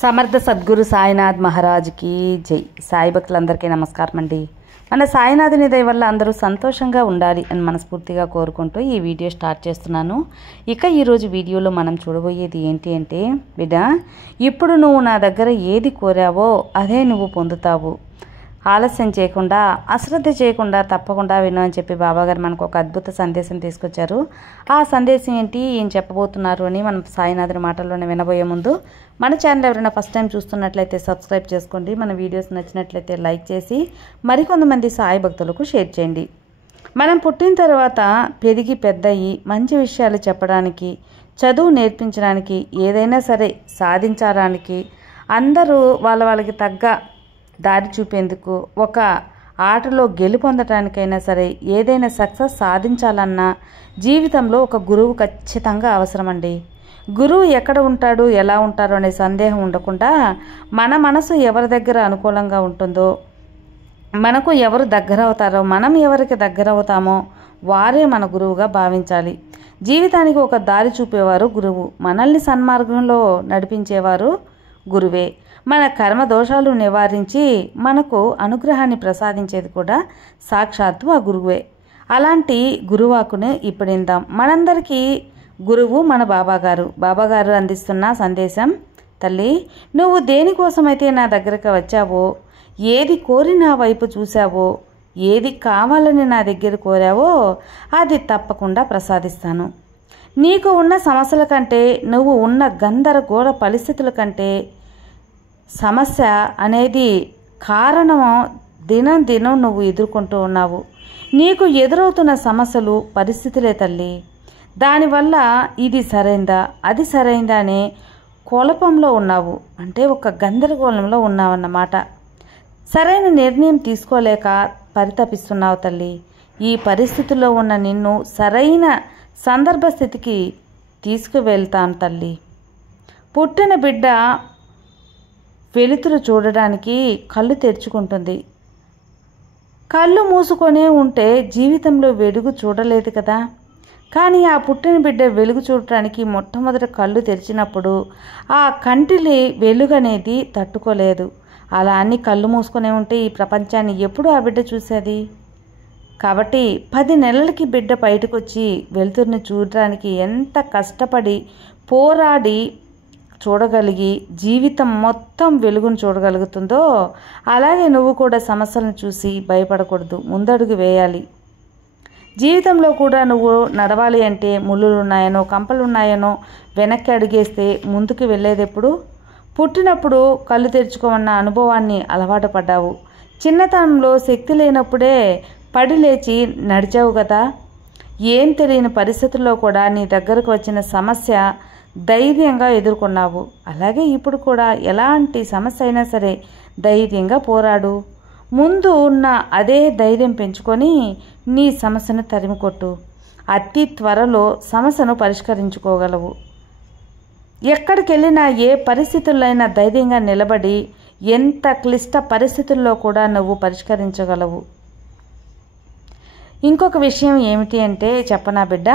సమర్థ సద్గురు సాయినాథ్ మహారాజ్కి జై. సాయి భక్తులందరికీ నమస్కారం అండి. మన సాయినాథుని దయ వల్ల అందరూ సంతోషంగా ఉండాలి అని మనస్ఫూర్తిగా కోరుకుంటూ ఈ వీడియో స్టార్ట్ చేస్తున్నాను. ఇక ఈరోజు వీడియోలో మనం చూడబోయేది ఏంటి అంటే, బిడ్డ, ఇప్పుడు నువ్వు నా దగ్గర ఏది కోరావో అదే నువ్వు పొందుతావు. ఆలస్యం చేయకుండా, అశ్రద్ధ చేయకుండా తప్పకుండా విను అని చెప్పి బాబాగారు మనకు ఒక అద్భుత సందేశం తీసుకొచ్చారు. ఆ సందేశం ఏంటి, ఏం చెప్పబోతున్నారు అని మనం సాయినాథుని మాటల్లోనే వినబోయే ముందు మన ఛానల్ ఎవరైనా ఫస్ట్ టైం చూస్తున్నట్లయితే సబ్స్క్రైబ్ చేసుకోండి. మన వీడియోస్ నచ్చినట్లయితే లైక్ చేసి మరికొంతమంది సాయి భక్తులకు షేర్ చేయండి. మనం పుట్టిన తర్వాత పెరిగి పెద్దయి మంచి విషయాలు చెప్పడానికి, చదువు నేర్పించడానికి, ఏదైనా సరే సాధించడానికి, అందరూ వాళ్ళకి తగ్గ దారి చూపేందుకు, ఒక ఆటలో గెలుపొందటానికైనా సరే, ఏదైనా సక్సెస్ సాధించాలన్నా జీవితంలో ఒక గురువు ఖచ్చితంగా అవసరమండి. గురువు ఎక్కడ ఉంటాడు, ఎలా ఉంటారు అనే సందేహం ఉండకుండా, మన మనసు ఎవరి దగ్గర అనుకూలంగా ఉంటుందో, మనకు ఎవరు దగ్గర అవుతారో, మనం ఎవరికి దగ్గర అవుతామో వారే మన గురువుగా భావించాలి. జీవితానికి ఒక దారి చూపేవారు గురువు. మనల్ని సన్మార్గంలో నడిపించేవారు గురువే. మన కర్మ దోషాలు నివారించి మనకు అనుగ్రహాన్ని ప్రసాదించేది కూడా సాక్షాత్తు ఆ గురువే. అలాంటి గురువాకునే ఇప్పుడు ఇందాం. మనందరికీ గురువు మన బాబాగారు. బాబాగారు అందిస్తున్న సందేశం, తల్లి, నువ్వు దేనికోసమైతే నా దగ్గరకు వచ్చావో, ఏది కోరి నా వైపు చూసావో, ఏది కావాలని నా దగ్గర కోరావో అది తప్పకుండా ప్రసాదిస్తాను. నీకు ఉన్న సమస్యల కంటే, నువ్వు ఉన్న గందరగోళ పరిస్థితుల కంటే, సమస్య అనేది కారణము దినం దినం నువ్వు ఎదుర్కొంటూ ఉన్నావు. నీకు ఎదురవుతున్న సమస్యలు, పరిస్థితులే తల్లి. దానివల్ల ఇది సరైందా, అది సరైందా అనే కోలపంలో ఉన్నావు. అంటే ఒక గందరగోళంలో ఉన్నావన్నమాట. సరైన నిర్ణయం తీసుకోలేక పరితపిస్తున్నావు తల్లి. ఈ పరిస్థితుల్లో ఉన్న నిన్ను సరైన సందర్భ స్థితికి తీసుకువెళ్తాను తల్లి. పుట్టిన బిడ్డ వెలుతురు చూడడానికి కళ్ళు తెరుచుకుంటుంది. కళ్ళు మూసుకొనే ఉంటే జీవితంలో వెలుగు చూడలేదు కదా. కానీ ఆ పుట్టిన బిడ్డ వెలుగు చూడటానికి మొట్టమొదటి కళ్ళు తెరిచినప్పుడు ఆ కంటిలి వెలుగు అనేది తట్టుకోలేదు. అలా అన్ని కళ్ళు మూసుకొనే ఉంటే ఈ ప్రపంచాన్ని ఎప్పుడు ఆ బిడ్డ చూసేది? కాబట్టి 10 నెలలకి బిడ్డ బయటకు వచ్చి వెలుతురుని చూడటానికి ఎంత కష్టపడి పోరాడి చూడగలిగి జీవితం మొత్తం వెలుగును చూడగలుగుతుందో, అలాగే నువ్వు కూడా సమస్యలను చూసి భయపడకూడదు, ముందడుగు వేయాలి. జీవితంలో కూడా నువ్వు నడవాలి అంటే ముళ్ళులు ఉన్నాయనో, కంపలు ఉన్నాయనో వెనక్కి అడిగేస్తే ముందుకు వెళ్ళేదెప్పుడు? పుట్టినప్పుడు కళ్ళు తెరుచుకోమన్న అనుభవాన్ని అలవాటు పడ్డావు. చిన్నతనంలో శక్తి లేనప్పుడే పడి లేచి నడిచావు కదా. ఏం తెలియని పరిస్థితుల్లో కూడా నీ దగ్గరకు వచ్చిన సమస్య ధైర్యంగా ఎదుర్కొన్నావు. అలాగే ఇప్పుడు కూడా ఎలాంటి సమస్య అయినా సరే ధైర్యంగా పోరాడు. ముందు ఉన్న అదే ధైర్యం పెంచుకొని నీ సమస్యను తరిమికొట్టు. అతి త్వరలో సమస్యను పరిష్కరించుకోగలవు. ఎక్కడికి వెళ్ళినా, ఏ పరిస్థితుల్లో అయినా ధైర్యంగా నిలబడి ఎంత క్లిష్ట పరిస్థితుల్లో కూడా నువ్వు పరిష్కరించగలవు. ఇంకొక విషయం ఏమిటి అంటే చెప్పనా బిడ్డ,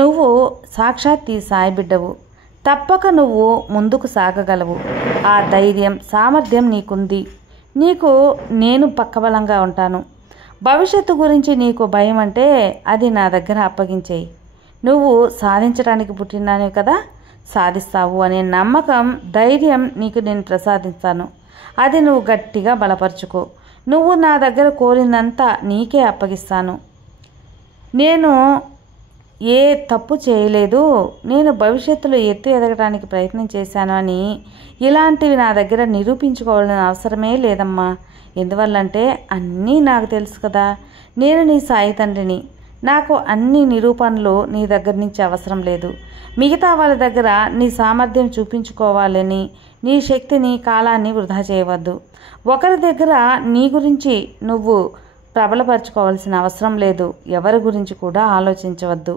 నువ్వు సాక్షాత్ ఈ సాయి బిడ్డవు. తప్పక నువ్వు ముందుకు సాగగలవు. ఆ ధైర్యం, సామర్థ్యం నీకుంది. నీకు నేను పక్కబలంగా ఉంటాను. భవిష్యత్తు గురించి నీకు భయం అంటే అది నా దగ్గర అప్పగించేయి. నువ్వు సాధించడానికి పుట్టినాను కదా, సాధిస్తావు అనే నమ్మకం, ధైర్యం నీకు నేను ప్రసాదిస్తాను. అది నువ్వు గట్టిగా బలపరుచుకో. నువ్వు నా దగ్గర కోరిందంతా నీకే అప్పగిస్తాను. నేను ఏ తప్పు చేయలేదు, నేను భవిష్యత్తులో ఎత్తు ఎదగడానికి ప్రయత్నం చేశాను అని ఇలాంటివి నా దగ్గర నిరూపించుకోవాలని అవసరమే లేదమ్మా. ఎందువల్లంటే అన్నీ నాకు తెలుసు కదా. నేను నీ సాయి తండ్రిని. నాకు అన్ని నిరూపణలు నీ దగ్గర నుంచి అవసరం లేదు. మిగతా వాళ్ళ దగ్గర నీ సామర్థ్యం చూపించుకోవాలని, నీ శక్తిని, కాలాన్ని వృధా చేయవద్దు. ఒకరి దగ్గర నీ గురించి నువ్వు ప్రబలపరచుకోవాల్సిన అవసరం లేదు. ఎవరి గురించి కూడా ఆలోచించవద్దు.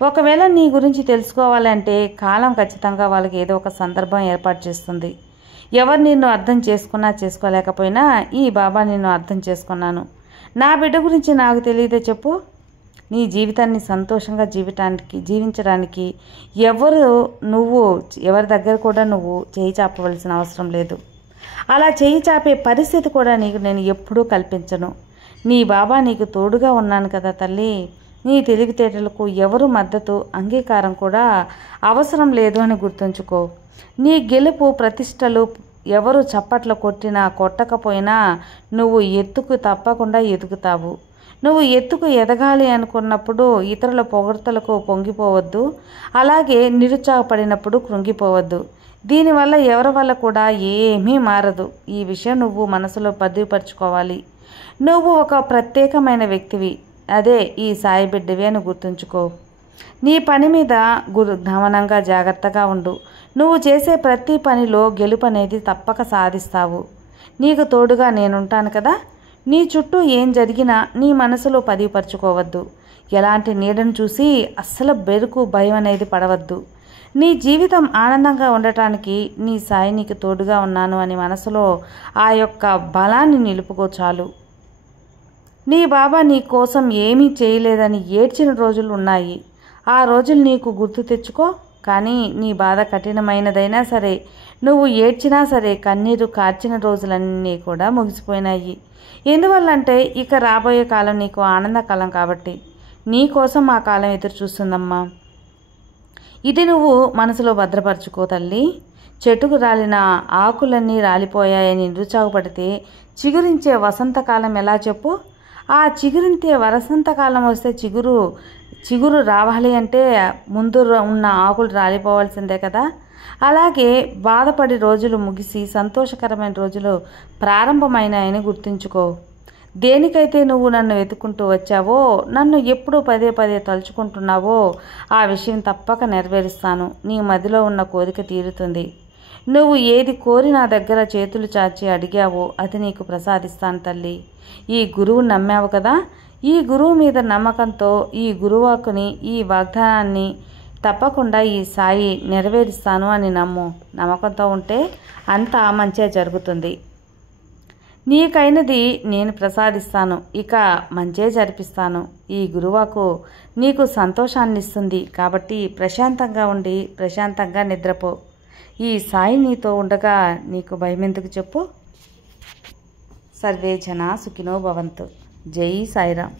ఒకవేళ నీ గురించి తెలుసుకోవాలంటే కాలం ఖచ్చితంగా వాళ్ళకి ఏదో ఒక సందర్భం ఏర్పాటు చేస్తుంది. ఎవరు నిన్ను అర్థం చేసుకున్నా చేసుకోలేకపోయినా ఈ బాబా నిన్ను అర్థం చేసుకున్నాను. నా బిడ్డ గురించి నాకు తెలియదే చెప్పు. నీ జీవితాన్ని సంతోషంగా జీవించడానికి ఎవరి దగ్గర కూడా నువ్వు చేయి చాపవలసిన అవసరం లేదు. అలా చేయి చాపే పరిస్థితి కూడా నేను ఎప్పుడూ కల్పించను. నీ బాబా నీకు తోడుగా ఉన్నాను కదా తల్లి. నీ తెలివితేటలకు ఎవరు మద్దతు, అంగీకారం కూడా అవసరం లేదు అని గుర్తుంచుకో. నీ గెలుపు ప్రతిష్టలు ఎవరు చప్పట్లు కొట్టినా కొట్టకపోయినా నువ్వు ఎత్తుకు తప్పకుండా ఎదుగుతావు. నువ్వు ఎత్తుకు ఎదగాలి అనుకున్నప్పుడు ఇతరుల పొగడ్తలకు పొంగిపోవద్దు. అలాగే నిరుత్సాహపడినప్పుడు కృంగిపోవద్దు. దీనివల్ల ఎవరి వల్ల కూడా ఏమీ మారదు. ఈ విషయం నువ్వు మనసులో భద్రపరుచుకోవాలి. నువ్వు ఒక ప్రత్యేకమైన వ్యక్తివి, అదే ఈ సాయి బిడ్డవి అని గుర్తుంచుకో. నీ పని మీద గమనంగా జాగ్రత్తగా ఉండు. నువ్వు చేసే ప్రతి పనిలో గెలుపు అనేది తప్పక సాధిస్తావు. నీకు తోడుగా నేనుంటాను కదా. నీ చుట్టూ ఏం జరిగినా నీ మనసులో పదిపరుచుకోవద్దు. ఎలాంటి నీడను చూసి అస్సలు బెరుకు భయం అనేది పడవద్దు. నీ జీవితం ఆనందంగా ఉండటానికి నీ సాయి నీకు తోడుగా ఉన్నాను అని మనసులో ఆ యొక్క బలాన్ని నిలుపుకో చాలు. నీ బాబా నీ కోసం ఏమీ చేయలేదని ఏడ్చిన రోజులు ఉన్నాయి. ఆ రోజులు నీకు గుర్తు తెచ్చుకో. కానీ నీ బాధ కఠినమైనదైనా సరే, నువ్వు ఏడ్చినా సరే, కన్నీరు కార్చిన రోజులన్నీ కూడా ముగిసిపోయినాయి. ఎందువల్లంటే ఇక రాబోయే కాలం నీకు ఆనందకాలం కాబట్టి. నీ కోసం ఆ కాలం ఎదురు చూస్తుందమ్మా. ఇది నువ్వు మనసులో భద్రపరచుకో తల్లి. చెట్టుకు రాలిన ఆకులన్నీ రాలిపోయాయని నిరుత్సాహపడితే చిగురించే వసంతకాలం ఎలా చెప్పు? ఆ చిగురించే వసంతకాలం వస్తే చిగురు రావాలి అంటే ముందు ఉన్న ఆకులు రాలిపోవాల్సిందే కదా. అలాగే బాధపడి రోజులు ముగిసి సంతోషకరమైన రోజులు ప్రారంభమైనాయని గుర్తుంచుకో. దేనికైతే నువ్వు నన్ను వెతుక్కుంటూ వచ్చావో, నన్ను ఎప్పుడూ పదే పదే తలుచుకుంటున్నావో ఆ విషయం తప్పక నెరవేరుస్తాను. నీ మదిలో ఉన్న కోరిక తీరుతుంది. నువ్వు ఏది కోరి నా దగ్గర చేతులు చాచి అడిగావో అది నీకు ప్రసాదిస్తాను తల్లి. ఈ గురువుని నమ్మావు కదా. ఈ గురువు మీద నమ్మకంతో ఈ గురువాకుని, ఈ వాగ్దానాన్ని తప్పకుండా ఈ సాయి నెరవేరుస్తాను అని నమ్ము. నమ్మకంతో ఉంటే అంతా మంచిగా జరుగుతుంది. నీకైనది నేను ప్రసాదిస్తాను. ఇక మంచే జరిపిస్తాను. ఈ గురువాకు నీకు సంతోషాన్ని ఇస్తుంది కాబట్టి ప్రశాంతంగా ఉండి ప్రశాంతంగా నిద్రపో. ఈ సాయి నీతో ఉండగా నీకు భయమెందుకు చెప్పు. సర్వే జనా సుఖినో భవంతు. జై సాయిరామ్.